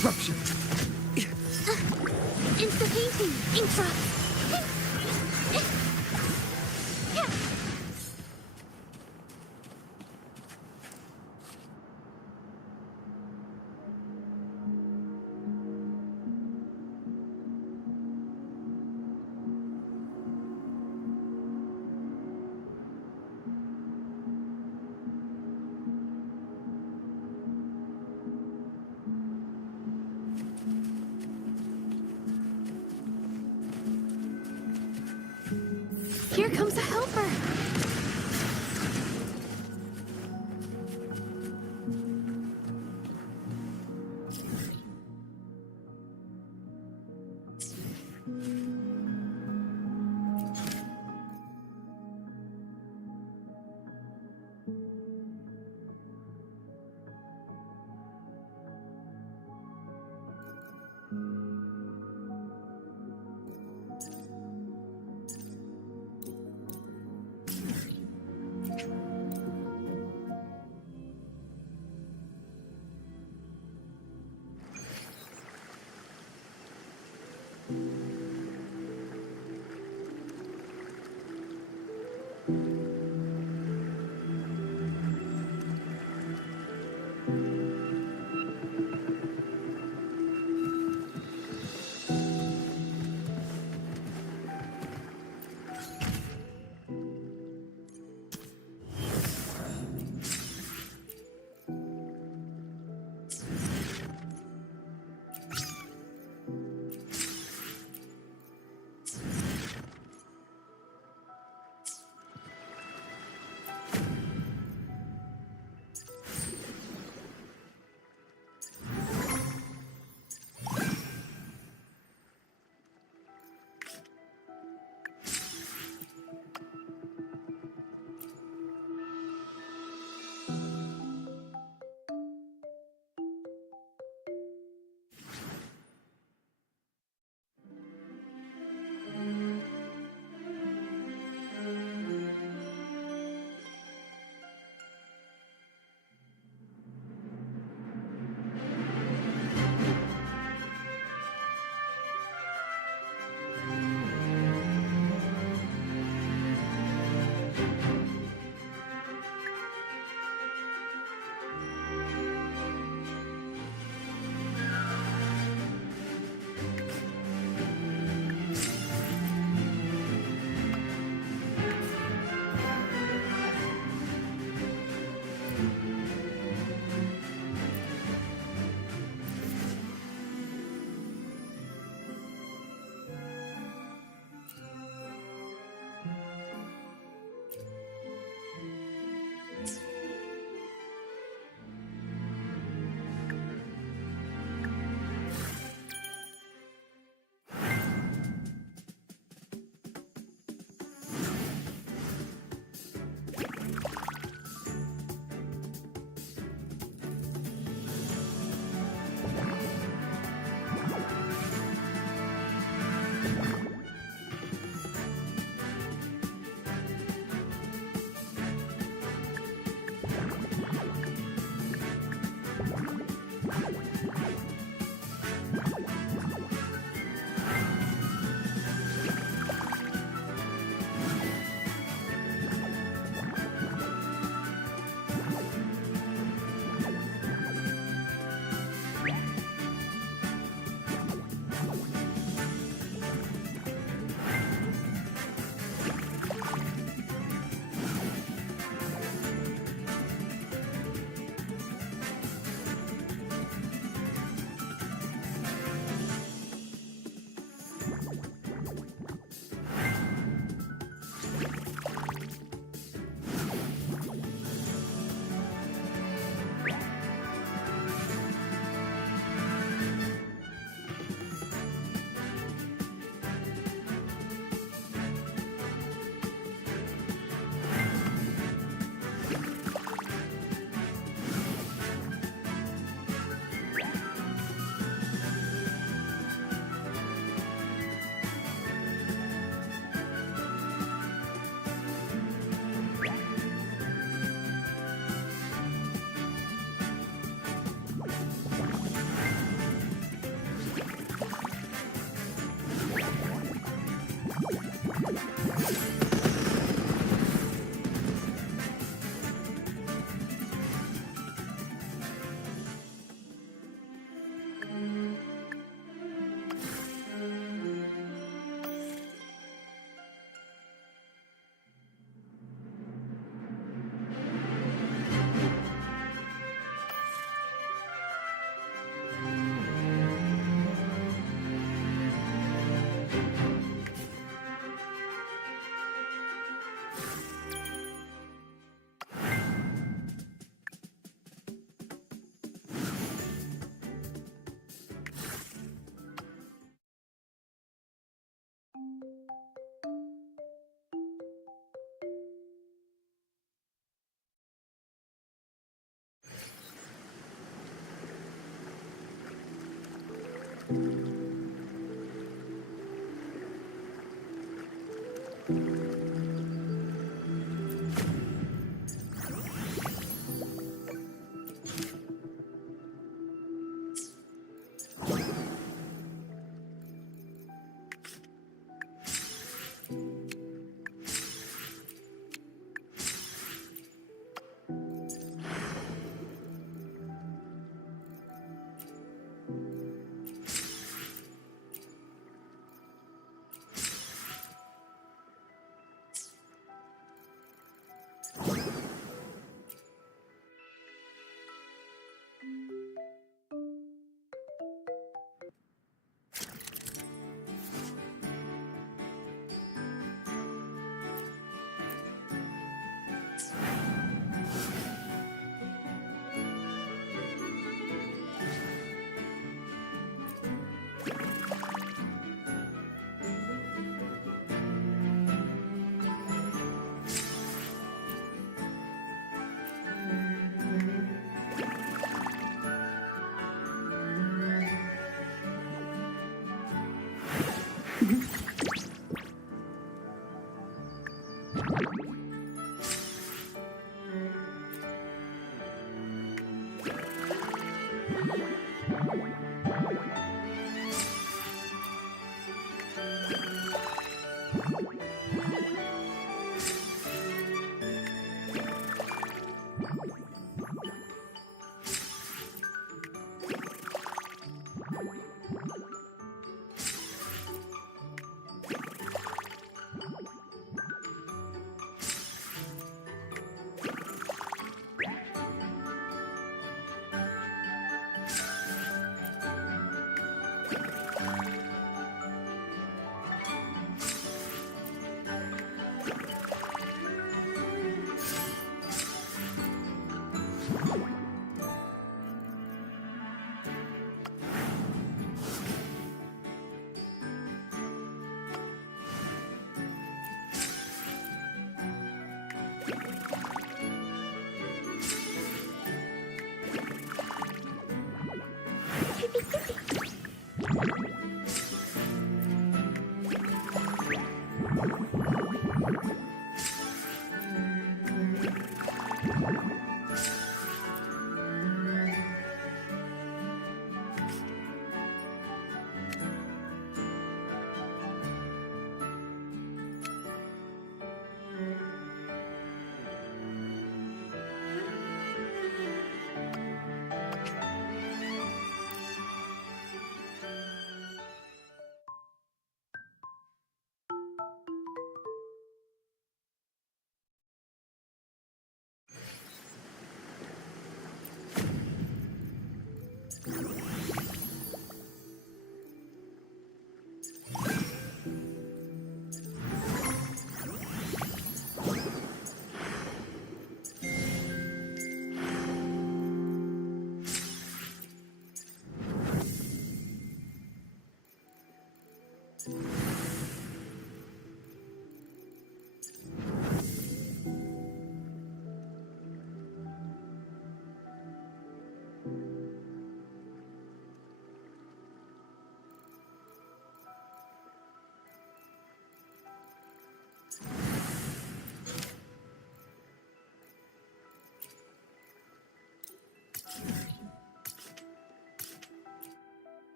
Disruption. Insta-painting. Intra. Here comes a helper.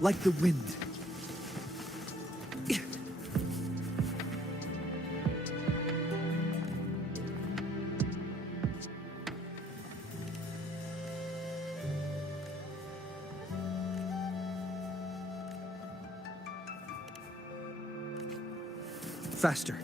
Like the wind. Faster.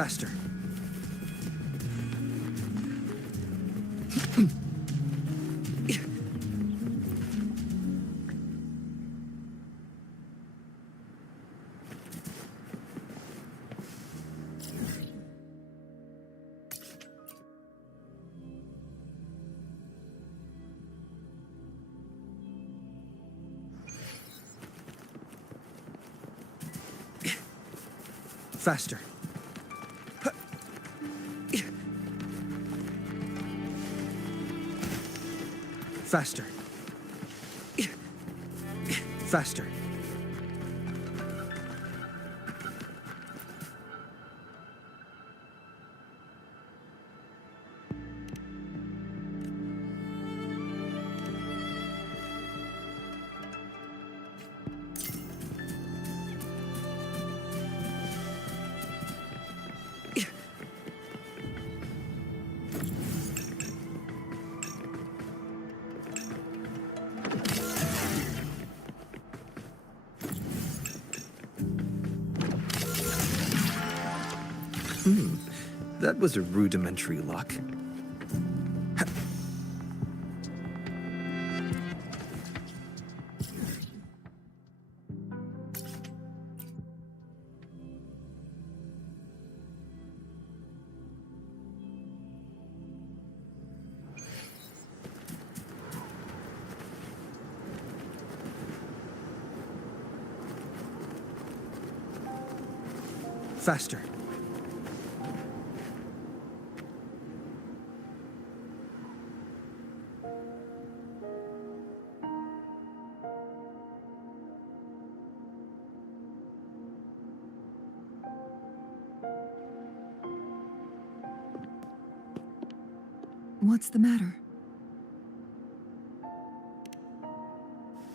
Faster. Faster. Faster. Faster. That was a rudimentary lock. Faster. What's the matter?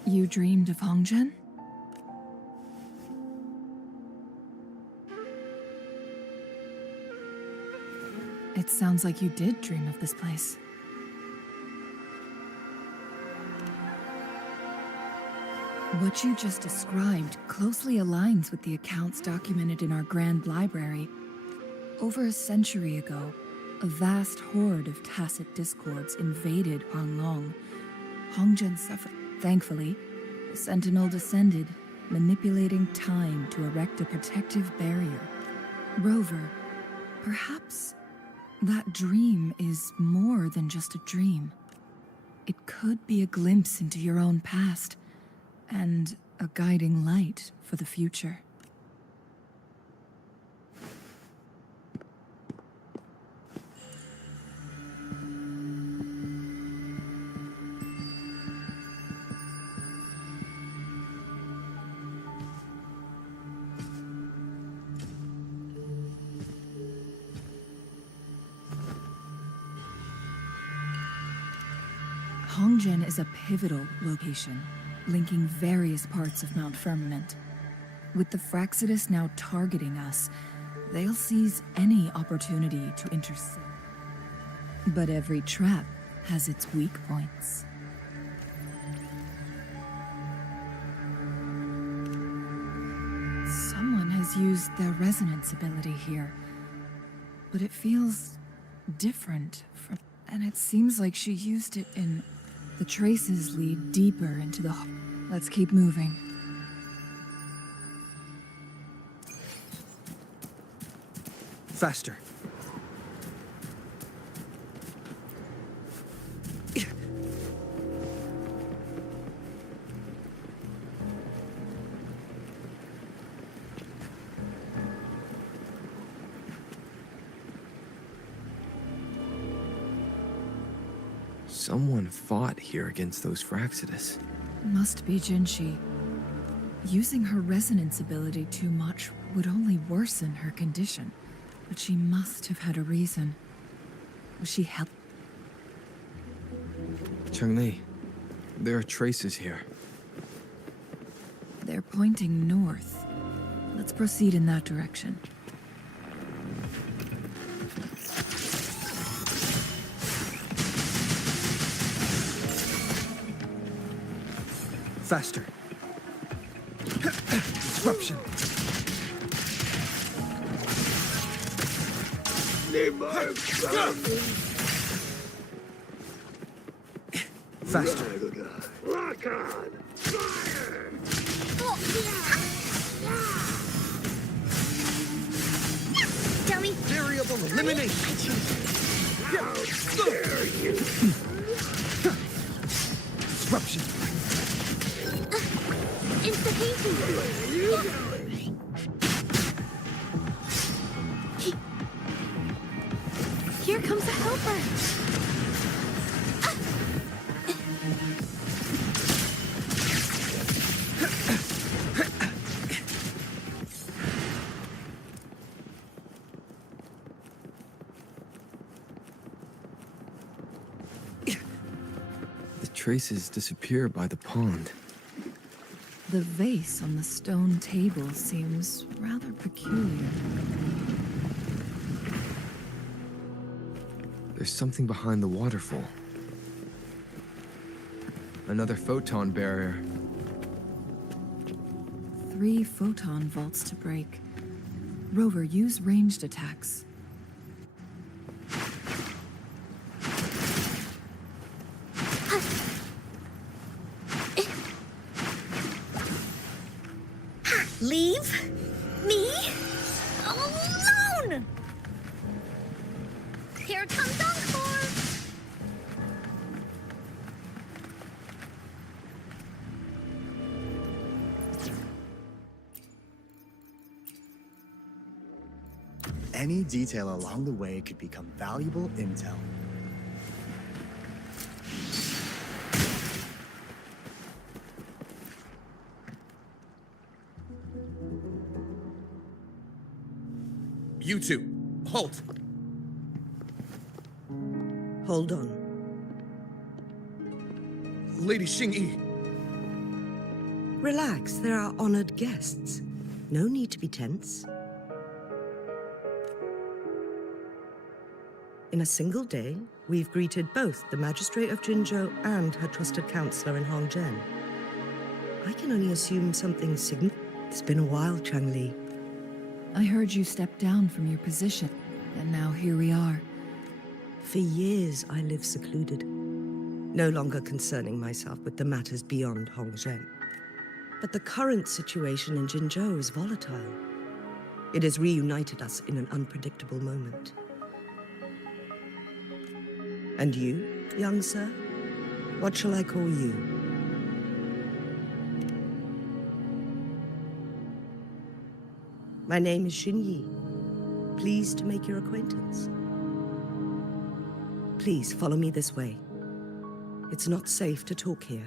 You dreamed of Hongzhen? It sounds like you did dream of this place. What you just described closely aligns with the accounts documented in our Grand Library. Over a century ago, a vast horde of tacit discords invaded Huanglong. Hongzhen suffered. Thankfully, the Sentinel descended, manipulating time to erect a protective barrier. Rover, perhaps that dream is more than just a dream. It could be a glimpse into your own past, and a guiding light for the future. Hongzhen is a pivotal location, linking various parts of Mount Firmament. With the Fraxidus now targeting us, they'll seize any opportunity to intercept. But every trap has its weak points. Someone has used their resonance ability here, but it feels different from... And it seems like she used it in... The traces lead deeper into the... Let's keep moving. Faster. Someone fought here against those Fraxidus. Must be Jinshi. Using her resonance ability too much would only worsen her condition. But she must have had a reason. Was she help? Changli, there are traces here. They're pointing north. Let's proceed in that direction. Faster. Disruption. Faster. Dummy. Variable elimination. Disruption. Insta painting. Here comes a helper. The traces disappear by the pond. The vase on the stone table seems rather peculiar. There's something behind the waterfall. Another photon barrier. 3 photon vaults to break. Rover, use ranged attacks. Leave me alone! Here comes Encore! Any detail along the way could become valuable intel. You two, halt. Hold on. Lady Xingyi. Relax, there are honored guests. No need to be tense. In a single day, we've greeted both the Magistrate of Jinzhou and her trusted counselor in Hongzhen. I can only assume something significant. It's been a while, Changli. I heard you step down from your position, and now here we are. For years, I lived secluded, no longer concerning myself with the matters beyond Hongzhen. But the current situation in Jinzhou is volatile. It has reunited us in an unpredictable moment. And you, young sir? What shall I call you? My name is Xinyi. Pleased to make your acquaintance. Please follow me this way. It's not safe to talk here.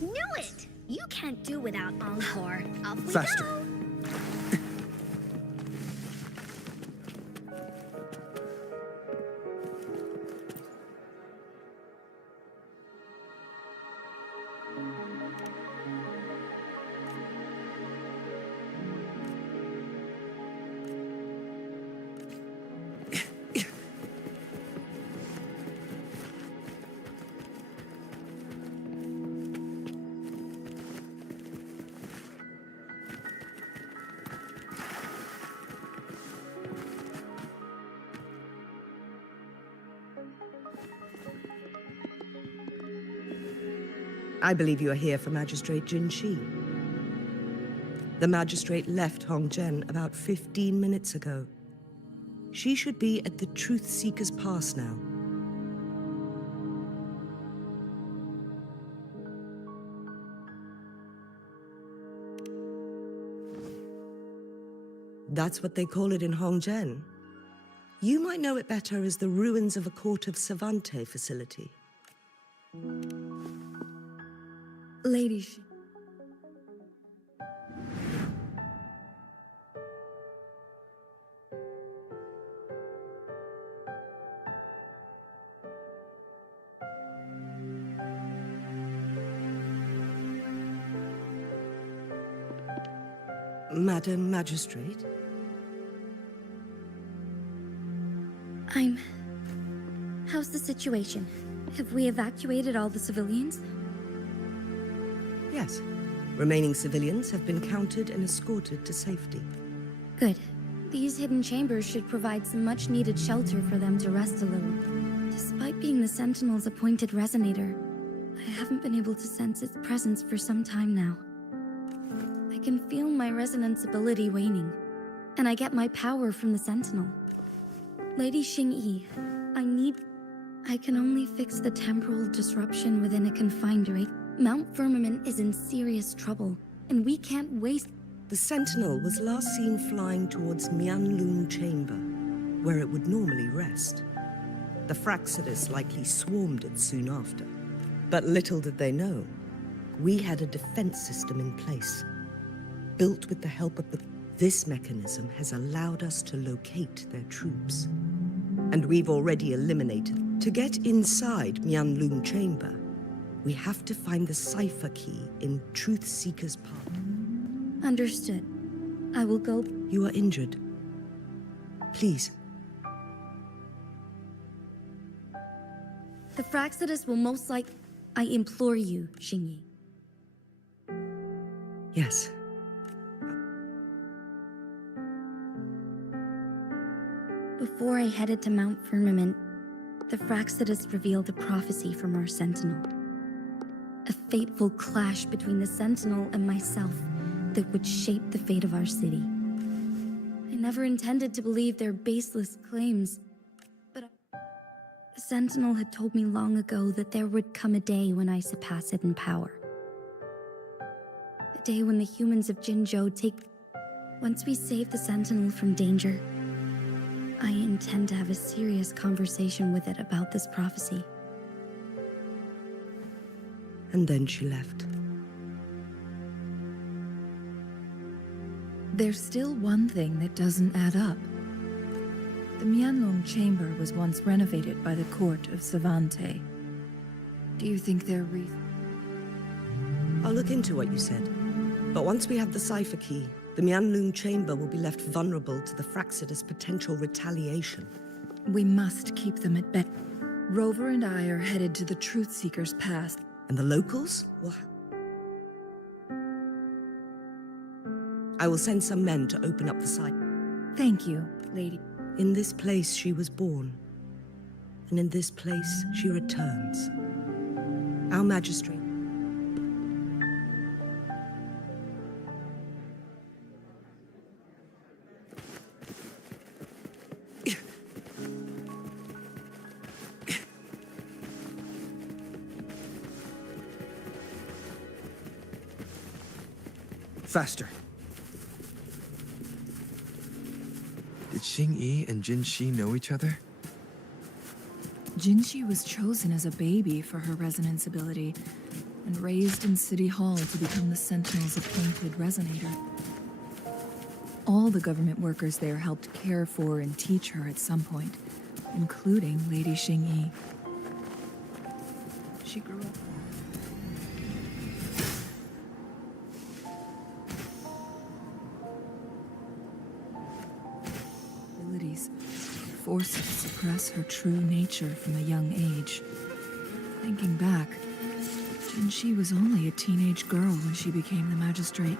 Knew it! You can't do without Encore. Off we Faster. go! I believe you are here for Magistrate Jin Shi. The magistrate left Hongzhen about 15 minutes ago. She should be at the Truth Seeker's Pass now. That's what they call it in Hongzhen. You might know it better as the ruins of a Court of Savante facility. Lady Shi... Madam Magistrate? How's the situation? Have we evacuated all the civilians? Yes. Remaining civilians have been counted and escorted to safety. Good. These hidden chambers should provide some much-needed shelter for them to rest a little. Despite being the Sentinel's appointed resonator, I haven't been able to sense its presence for some time now. I can feel my resonance ability waning, and I get my power from the Sentinel. Lady Xingyi, I can only fix the temporal disruption within a confined rate. Mount Firmament is in serious trouble, and we can't waste... The Sentinel was last seen flying towards Mianlun Chamber, where it would normally rest. The Fraxidus likely swarmed it soon after. But little did they know, we had a defense system in place. Built with the help of This mechanism has allowed us to locate their troops. And we've already eliminated... To get inside Mianlun Chamber, we have to find the cipher key in Truth Seeker's part. Understood. I will go... You are injured. Please. The Fraxidus will most likely... I implore you, Xingyi. Yes. Before I headed to Mount Firmament, the Fraxidus revealed a prophecy from our Sentinel. A fateful clash between the Sentinel and myself that would shape the fate of our city. I never intended to believe their baseless claims, but the Sentinel had told me long ago that there would come a day when I surpass it in power. A day when the humans of Jinzhou take... Once we save the Sentinel from danger, I intend to have a serious conversation with it about this prophecy. And then she left. There's still one thing that doesn't add up. The Mianlong Chamber was once renovated by the court of Savante. Do you think they're I'll look into what you said. But once we have the cipher key, the Mianlun Chamber will be left vulnerable to the Fraxidus' potential retaliation. We must keep them at bay. Rover and I are headed to the Truth Seeker's Pass. And the locals will I will send some men to open up the site. Thank you, lady. In this place she was born, and in this place she returns. Our magistrate. Faster. Did Xingyi and Jinxi know each other? Jinxi was chosen as a baby for her resonance ability and raised in City Hall to become the Sentinel's appointed resonator. All the government workers there helped care for and teach her at some point, including Lady Xingyi. She grew up... forced to suppress her true nature from a young age. Thinking back, Jinxi was only a teenage girl when she became the magistrate.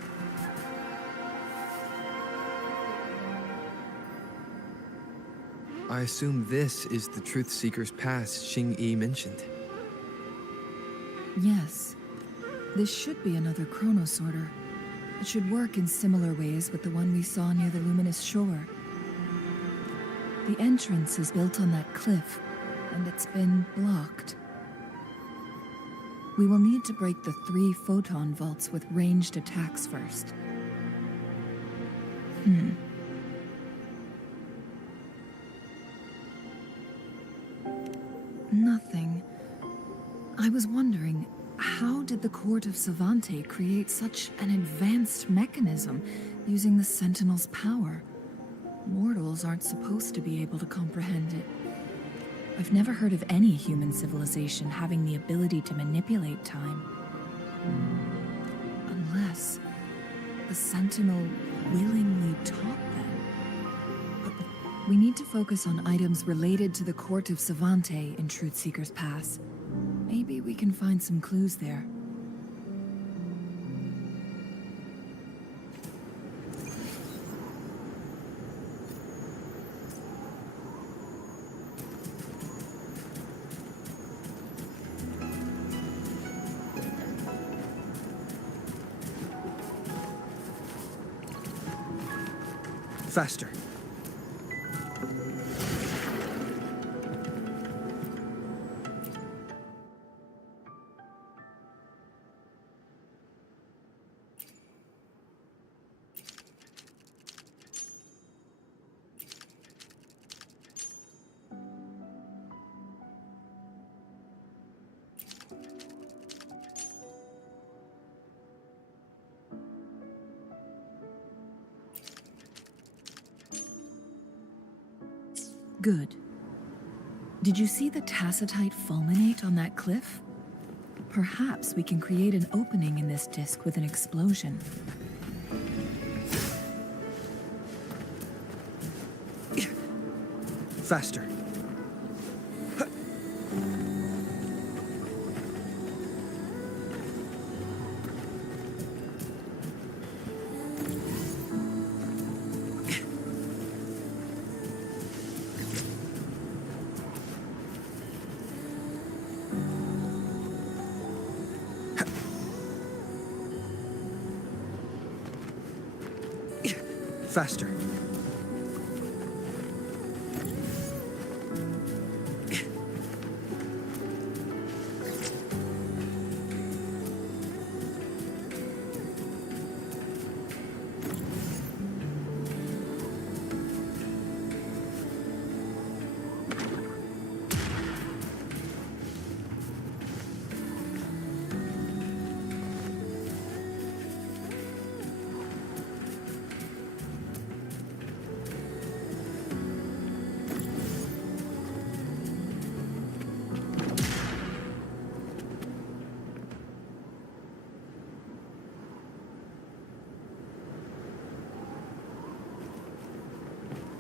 I assume this is the Truth Seeker's Pass Xingyi mentioned. Yes. This should be another chronosorter. It should work in similar ways with the one we saw near the Luminous Shore. The entrance is built on that cliff, and it's been blocked. We will need to break the 3 photon vaults with ranged attacks first. Nothing. I was wondering, how did the Court of Savante create such an advanced mechanism using the Sentinel's power? Mortals aren't supposed to be able to comprehend it. I've never heard of any human civilization having the ability to manipulate time. Unless the Sentinel willingly taught them. But We need to focus on items related to the court of Savante in Truthseeker's Pass. Maybe we can find some clues there. Faster. Good. Did you see the tacitite fulminate on that cliff? Perhaps we can create an opening in this disk with an explosion. Faster. Faster.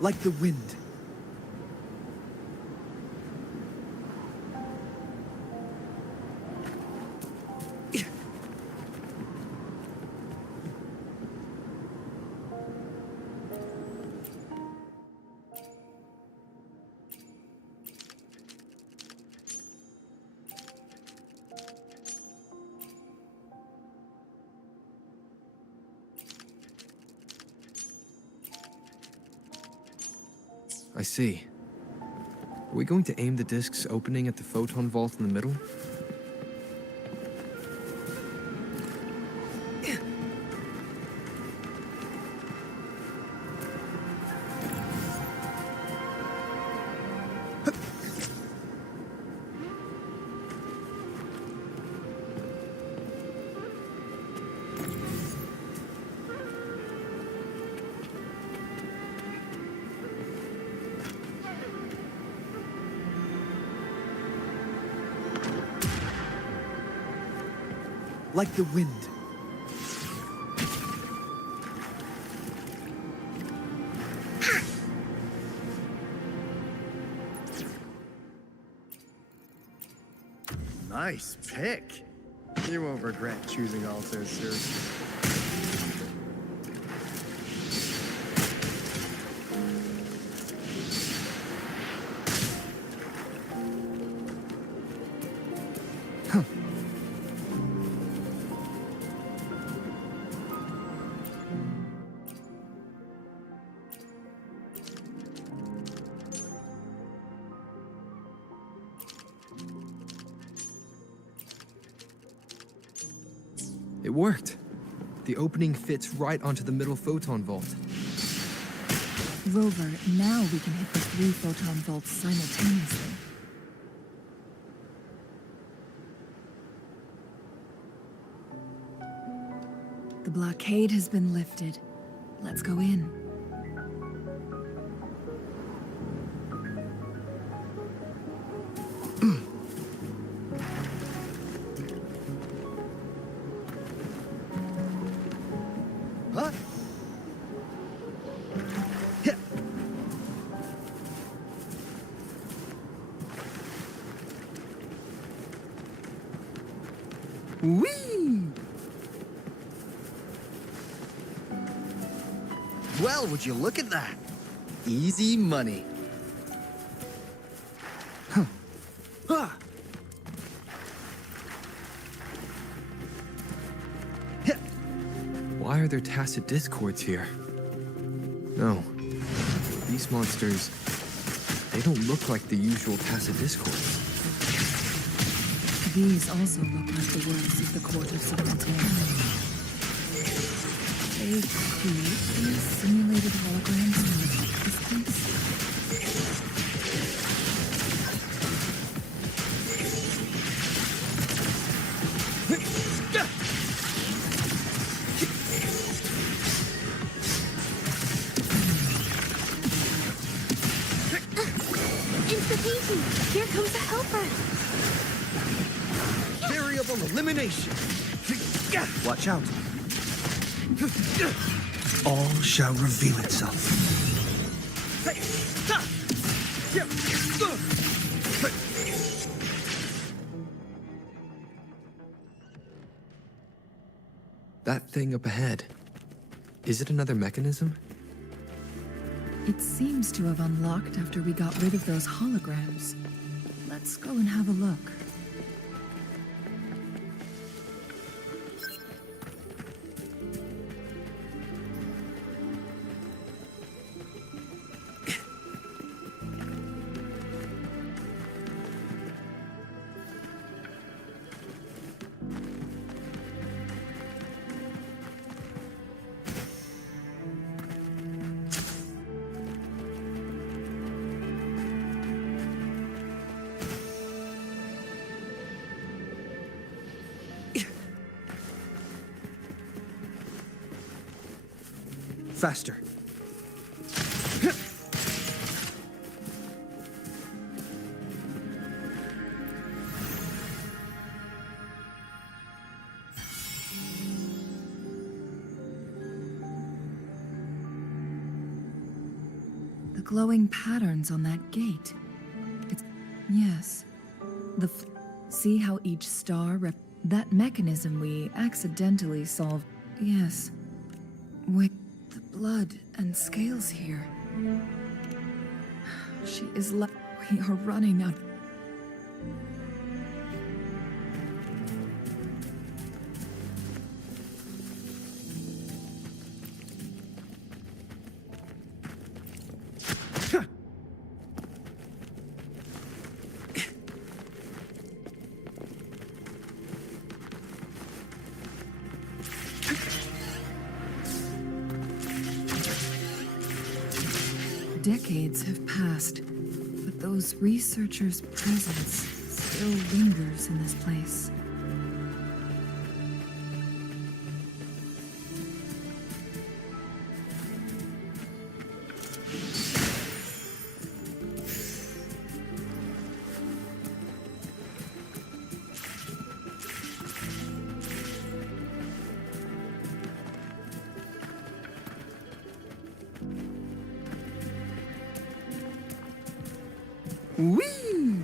Like the wind. I see. Are we going to aim the disk's opening at the photon vault in the middle? Like the wind. Nice pick. You won't regret choosing Alto soon. It worked. The opening fits right onto the middle photon vault. Rover, now we can hit the 3 photon vaults simultaneously. The blockade has been lifted. Let's go in. Huh? Yeah. Whee! Well, would you look at that? Easy money. Ah! Why are there tacit discords here? No. These monsters, they don't look like the usual tacit discords. These also look like the works of the court of Savantain. They create these simulated holograms in the distance. Inspiration! Here comes a helper! Variable elimination! Watch out. All shall reveal itself. That thing up ahead, is it another mechanism? It seems to have unlocked after we got rid of those holograms. Let's go and have a look. Faster. The glowing patterns on that gate. It's... Yes. See how each star that mechanism we accidentally solved. Yes. Wait, the blood and scales here. She is we are running out. Decades have passed, but those researchers' presence still lingers in this place. Whee!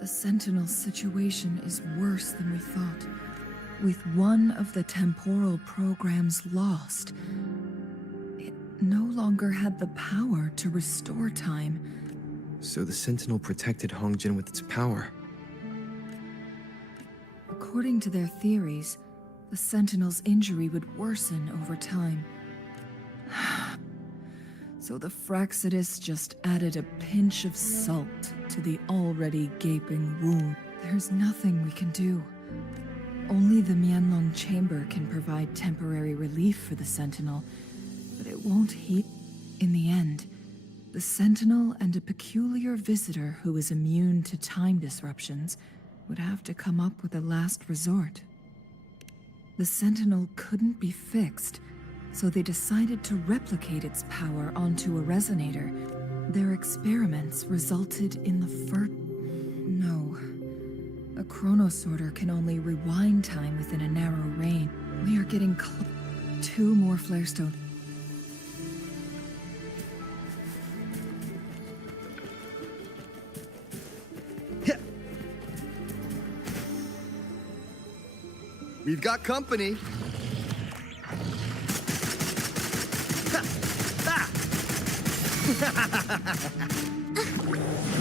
The Sentinel situation is worse than we thought. With one of the temporal programs lost, it no longer had the power to restore time. So the Sentinel protected Hongjin with its power. According to their theories, the Sentinel's injury would worsen over time. So the Fraxidus just added a pinch of salt to the already gaping wound. There's nothing we can do. Only the Mianlong Chamber can provide temporary relief for the Sentinel, but it won't heal. In the end, the Sentinel and a peculiar visitor who is immune to time disruptions would have to come up with a last resort. The Sentinel couldn't be fixed, so they decided to replicate its power onto a resonator. Their experiments resulted in the No. A chronosorter can only rewind time within a narrow range. We are getting close. 2 more flarestone. We've got company.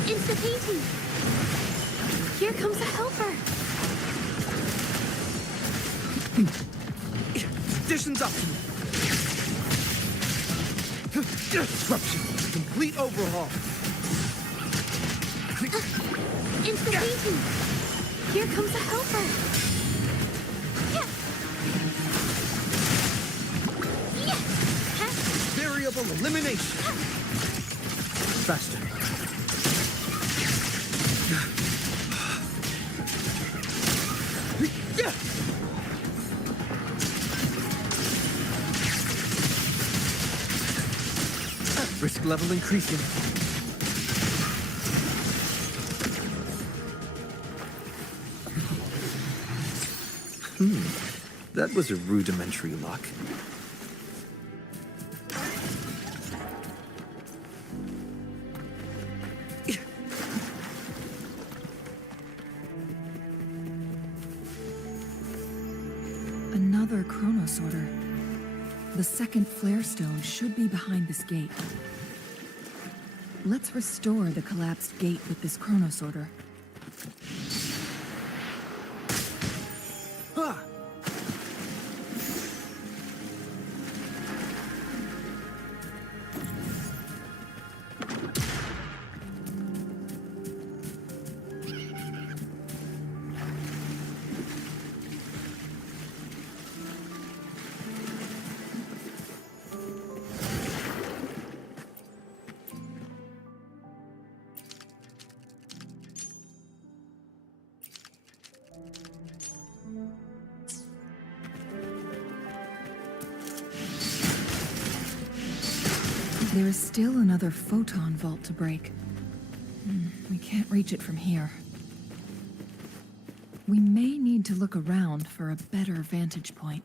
It's the painting! Here comes a helper! Conditions optimal. Disruption. Complete overhaul. It's the painting! Here comes a helper! Yeah! Yeah! Huh? Variable elimination. Faster. Yeah. Risk level increasing. That was a rudimentary lock. Another chronosorter. The second flarestone should be behind this gate. Let's restore the collapsed gate with this chronosorter. Ah. There is still another photon vault to break. We can't reach it from here. We may need to look around for a better vantage point.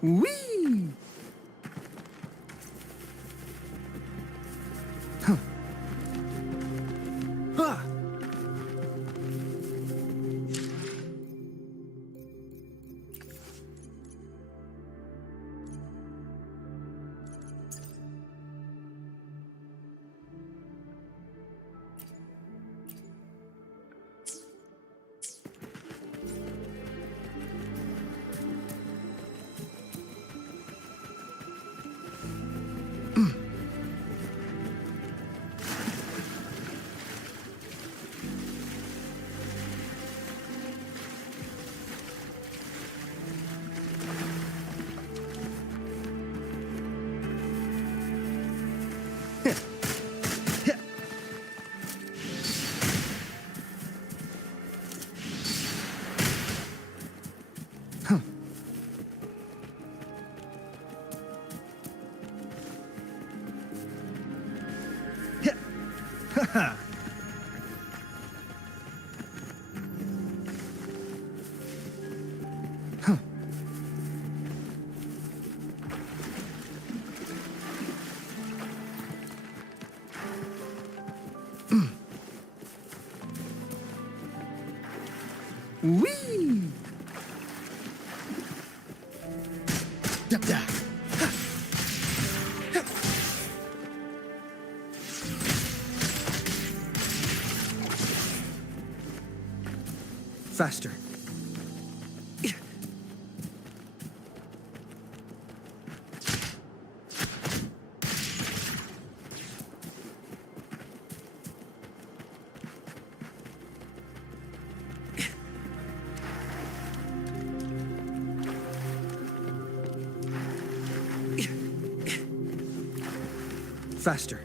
Whee! Huh. Ah! Whee! Yep, yeah. Faster. Faster.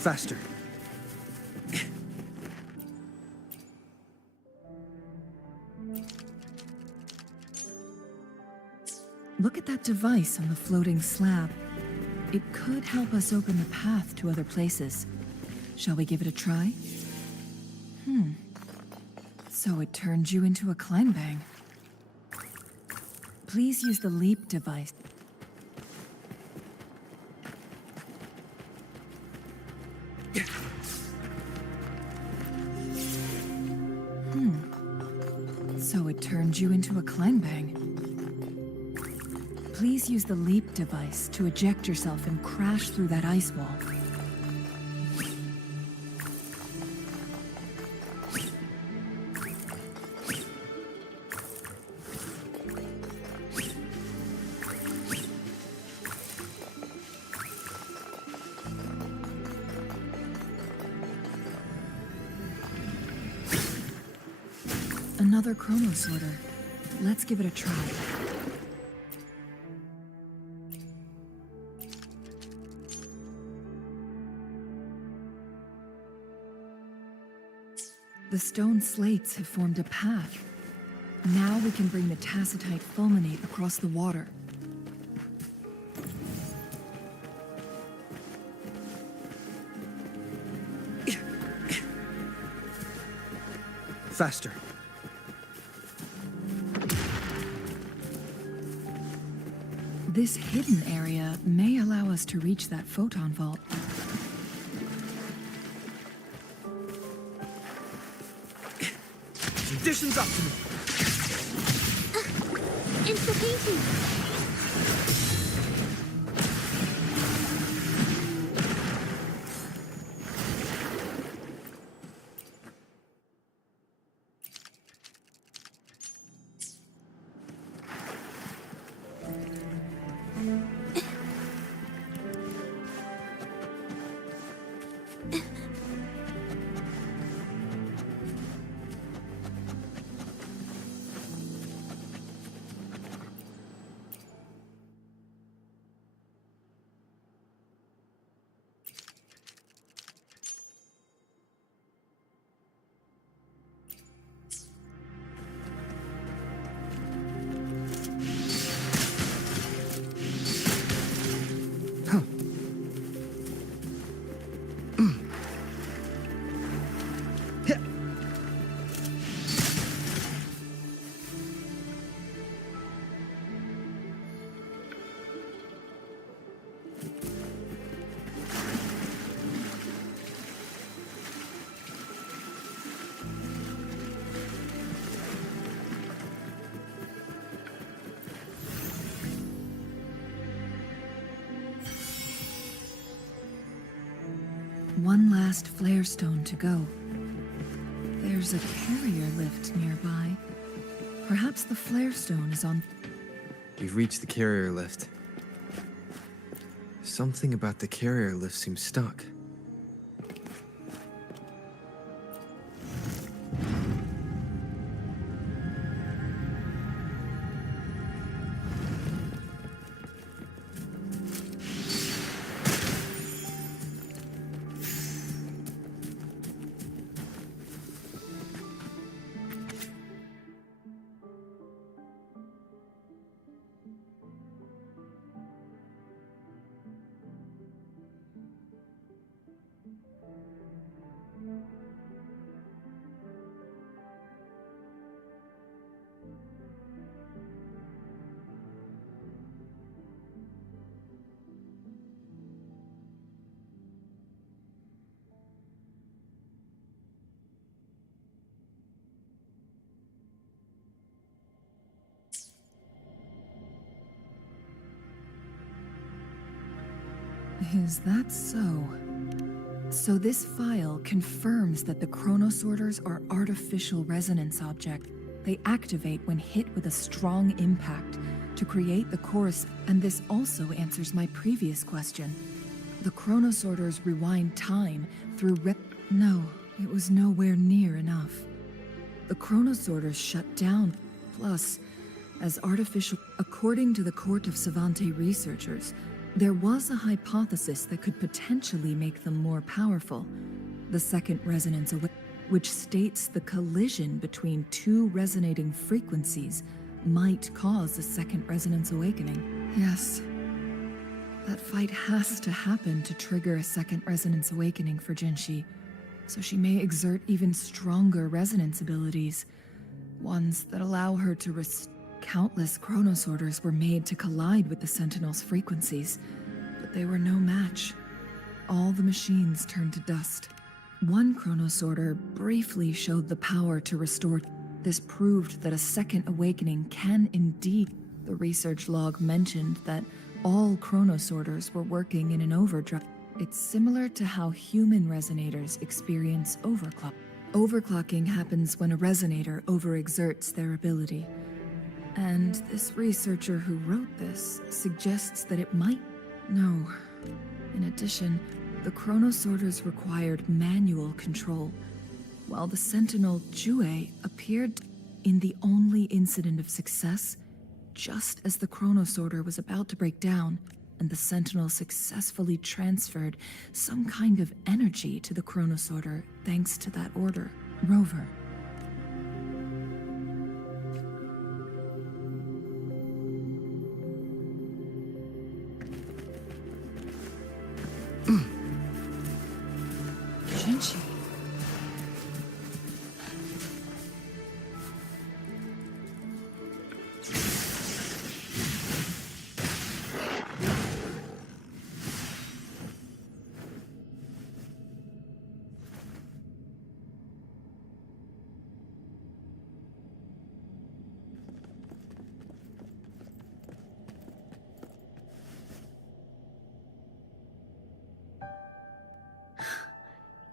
Faster. Look at that device on the floating slab. It could help us open the path to other places. Shall we give it a try? So it turned you into a Kleinbang. Please use the leap device. So it turned you into a Kleinbang. Please use the leap device to eject yourself and crash through that ice wall. Another chrono sorter. Let's give it a try. The stone slates have formed a path. Now we can bring the tacitite fulminate across the water. Faster. This hidden area may allow us to reach that photon vault. Conditions optimal. It's the painting! One last flare stone to go. There's a carrier lift nearby. Perhaps the flare stone is on... We've reached the carrier lift. Something about the carrier lift seems stuck. Is that so? So this file confirms that the chronosorters are artificial resonance objects. They activate when hit with a strong impact to create the chorus, and this also answers my previous question. The chronosorters rewind time through No, it was nowhere near enough. The chronosorters shut down, plus, as artificial... According to the Court of Savante researchers, there was a hypothesis that could potentially make them more powerful. The second resonance which states the collision between two resonating frequencies might cause a second resonance awakening. Yes. That fight has to happen to trigger a second resonance awakening for Jinshi, so she may exert even stronger resonance abilities, ones that allow her to Countless chronosorters were made to collide with the Sentinel's frequencies, but they were no match. All the machines turned to dust. One chronosorter briefly showed the power to restore. This proved that a second awakening can indeed. The research log mentioned that all chronosorters were working in an overdrive. It's similar to how human resonators experience overclock. Overclocking happens when a resonator overexerts their ability. And this researcher who wrote this suggests that it might... No. In addition, the chronosorters required manual control, while the Sentinel Jue appeared in the only incident of success, just as the chronosorter was about to break down, and the Sentinel successfully transferred some kind of energy to the chronosorter thanks to that order. Rover. Jinshi.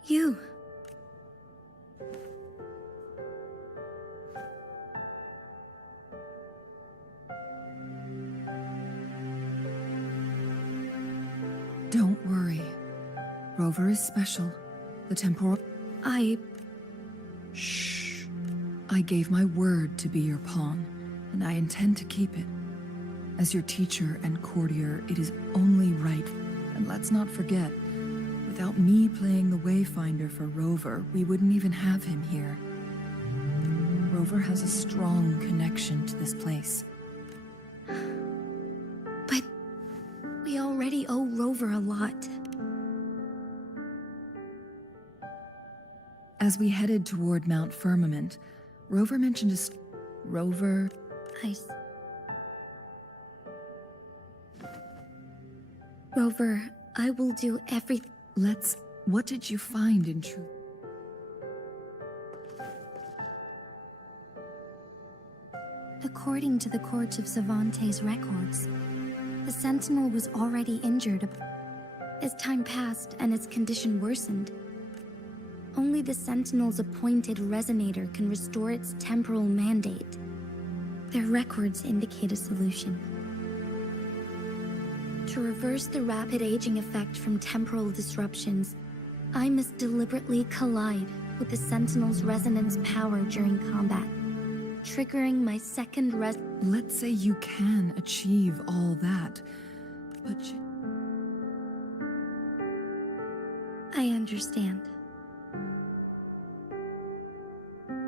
You. Don't worry. Rover is special. The temporal... Shh. I gave my word to be your pawn, and I intend to keep it. As your teacher and courtier, it is only right. And let's not forget, without me playing the Wayfinder for Rover, we wouldn't even have him here. Rover has a strong connection to this place. But we already owe Rover a lot. As we headed toward Mount Firmament, Rover mentioned Rover... Rover, I will do everything. What did you find in truth? According to the Court of Savante's records, the Sentinel was already injured. As time passed and its condition worsened, only the Sentinel's appointed resonator can restore its temporal mandate. Their records indicate a solution. To reverse the rapid aging effect from temporal disruptions, I must deliberately collide with the Sentinel's resonance power during combat, triggering my second Let's say you can achieve all that, but I understand.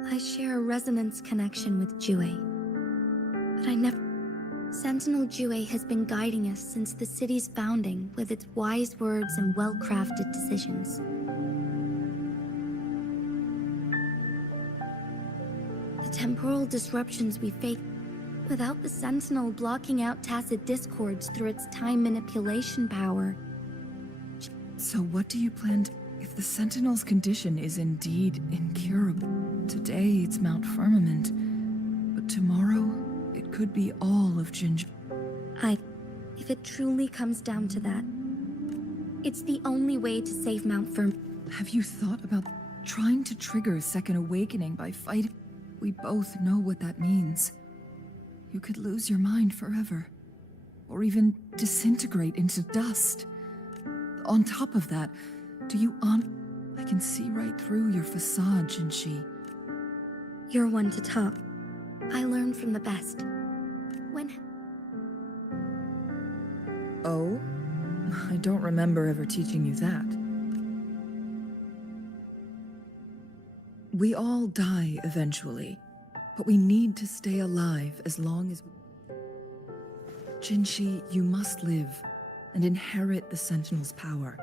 I share a resonance connection with Jue, but I never... Sentinel Jue has been guiding us since the city's founding with its wise words and well-crafted decisions. The temporal disruptions we face, without the Sentinel blocking out tacit discords through its time manipulation power. so what do you plan to... If the Sentinel's condition is indeed incurable, today it's Mount Firmament, but tomorrow it could be all of Jinj... If it truly comes down to that, it's the only way to save Mount Firm. Have you thought about trying to trigger a second awakening by fighting? We both know what that means. You could lose your mind forever, or even disintegrate into dust. On top of that, I can see right through your facade, Jinshi. You're one to talk. I learn from the best. Oh? I don't remember ever teaching you that. We all die eventually, but we need to stay alive as long as... Jinshi, you must live and inherit the Sentinel's power.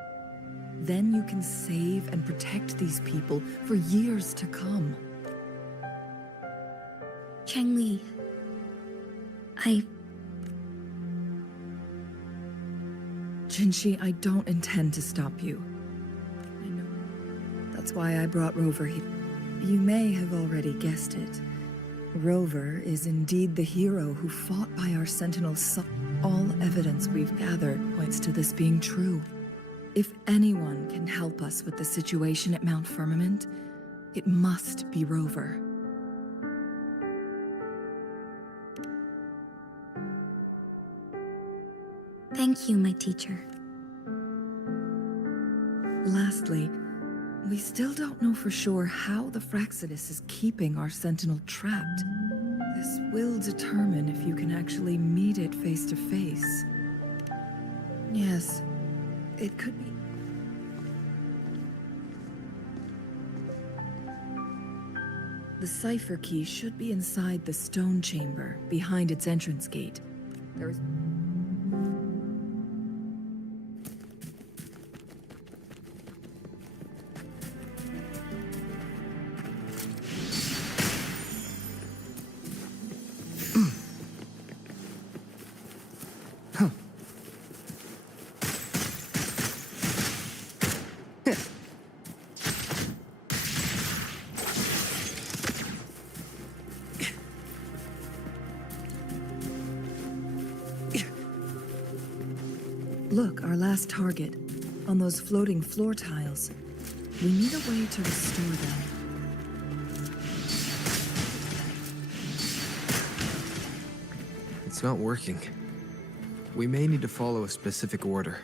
Then you can save and protect these people for years to come. Chengli, Jinshi, I don't intend to stop you. I know. That's why I brought Rover here. You may have already guessed it. Rover is indeed the hero who fought by our Sentinel's son. All evidence we've gathered points to this being true. If anyone can help us with the situation at Mount Firmament, it must be Rover. thank you, my teacher. Lastly, we still don't know for sure how the Fraxidus is keeping our Sentinel trapped. This will determine if you can actually meet it face to face. Yes, it could be. The cipher key should be inside the stone chamber, behind its entrance gate. There is... Look, our last target. On those floating floor tiles. We need a way to restore them. It's not working. We may need to follow a specific order.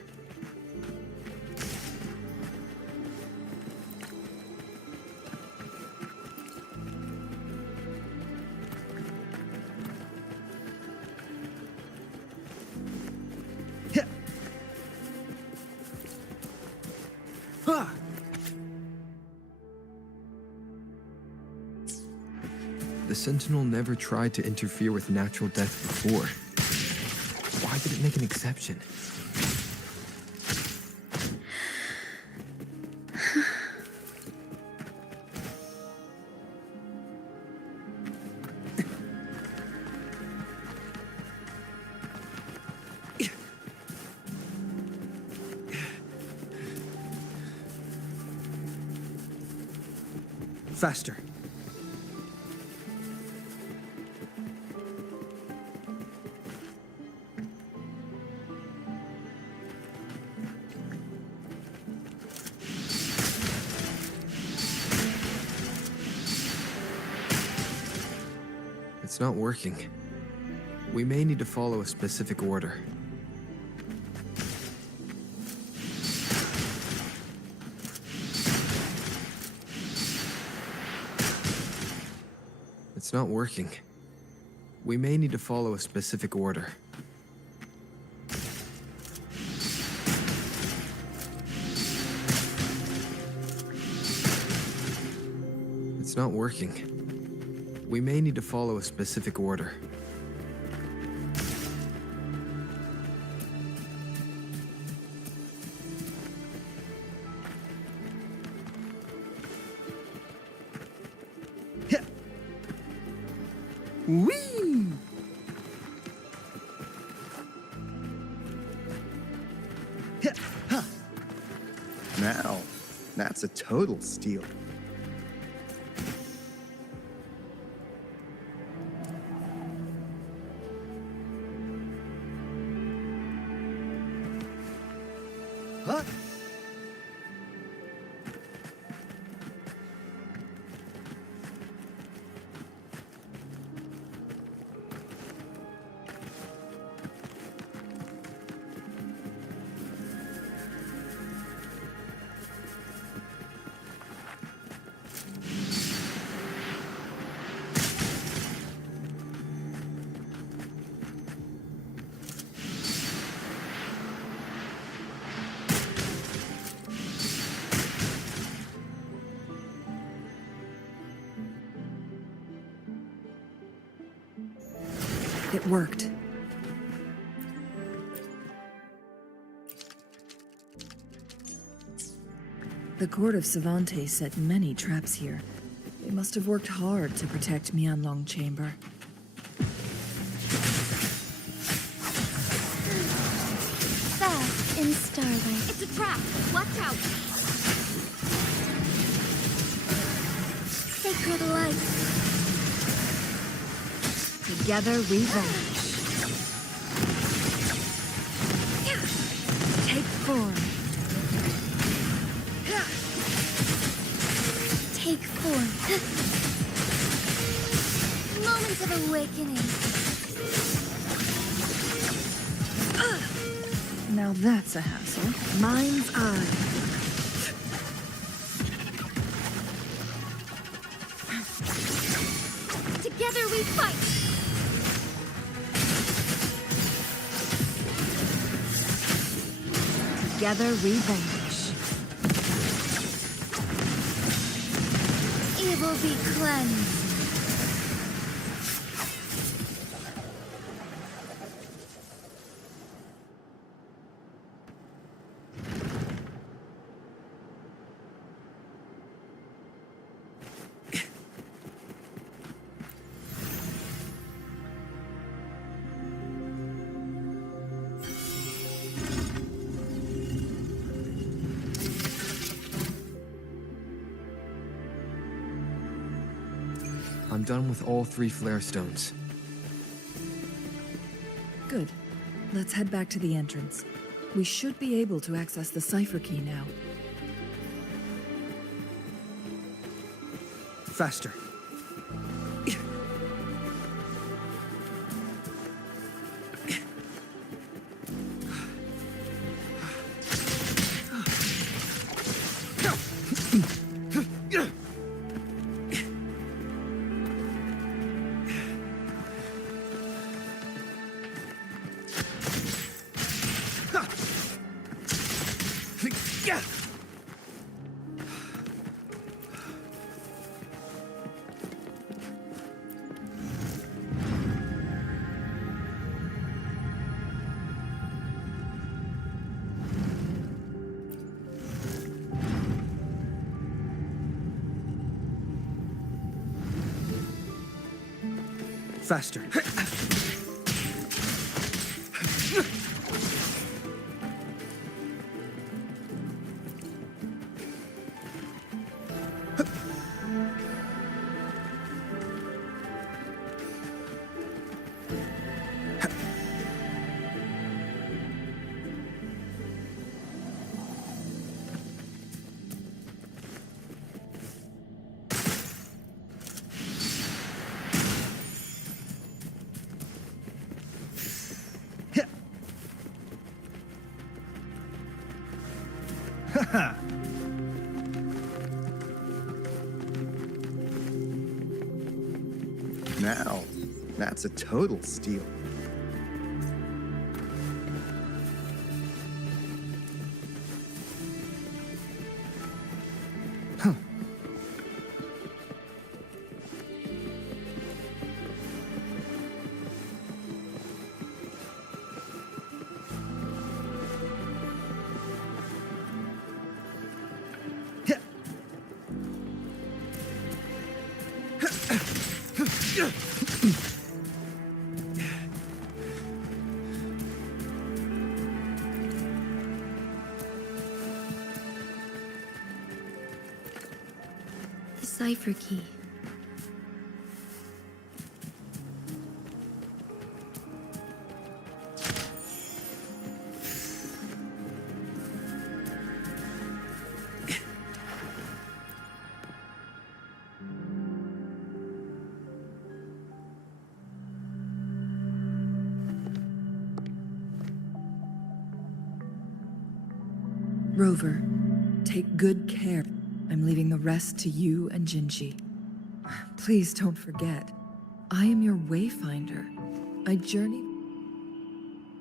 The Sentinel never tried to interfere with natural death before. Why did it make an exception? Faster. It's not working. We may need to follow a specific order. It's not working. We may need to follow a specific order. It's not working. We may need to follow a specific order. Whee! Now, that's a total steal. Huh? It worked. The court of Savante set many traps here. They must have worked hard to protect Mianlong Chamber. Fast in starlight. It's a trap! Watch out! Sacred light. Together we vanish. Take form. Take form. Moment of awakening. Now that's a hassle. Mind's eye. Together we fight. Together we vanish. Evil be cleansed. I'm done with all 3 flare stones. Good. Let's head back to the entrance. We should be able to access the cipher key now. Faster. Faster. Ha! Now, that's a total steal. Huh. Yeah. The cipher key. Rover, take good care. I'm leaving the rest to you and Jinji. Please don't forget, I am your wayfinder. I journey.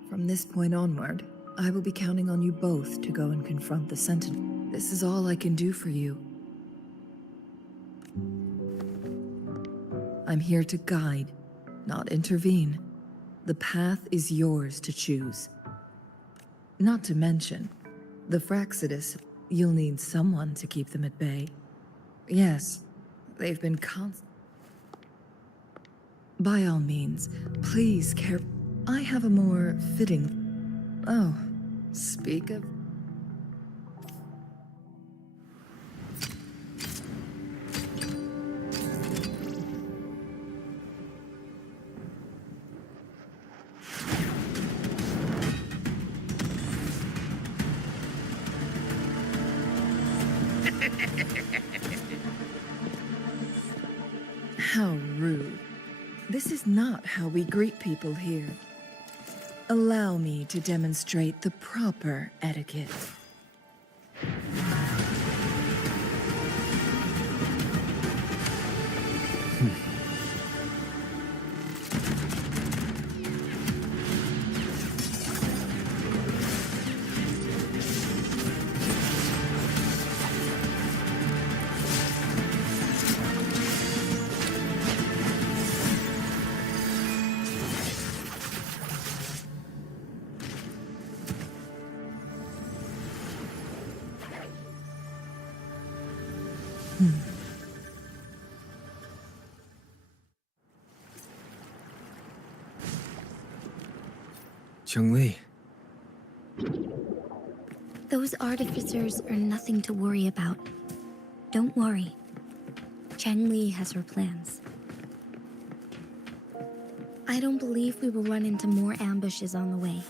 From this point onward, I will be counting on you both to go and confront the Sentinel. This is all I can do for you. I'm here to guide, not intervene. The path is yours to choose. Not to mention, the Fraxidus, you'll need someone to keep them at bay. Yes, they've been By all means, please care. I have a more fitting... Oh, speak of... How rude. This is not how we greet people here. Allow me to demonstrate the proper etiquette. Cheng-Li, Those artificers are nothing to worry about. Don't worry. Cheng-Li has her plans. I don't believe we will run into more ambushes on the way.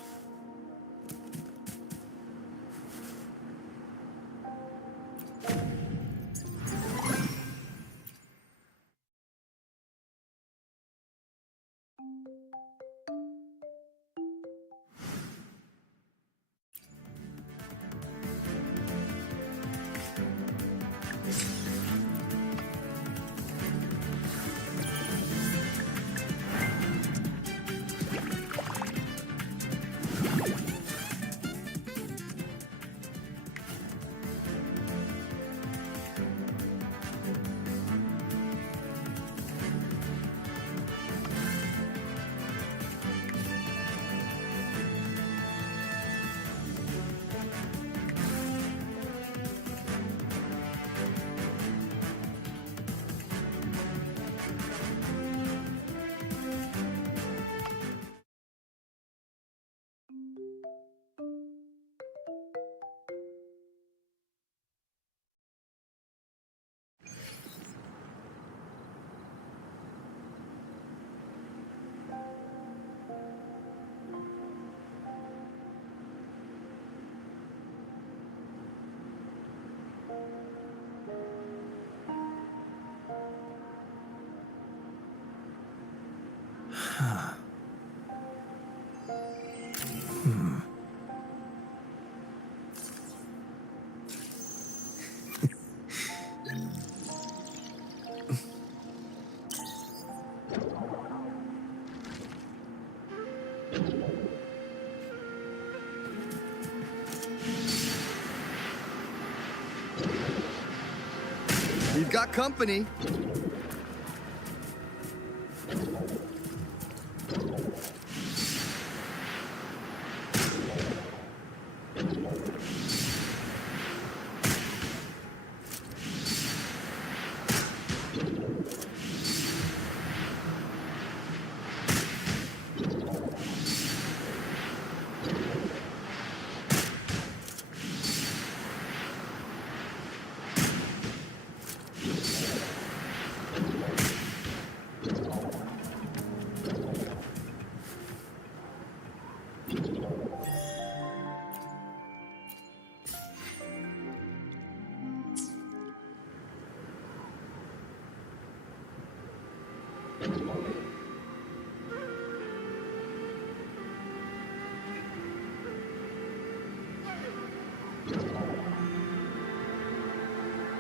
We've got company.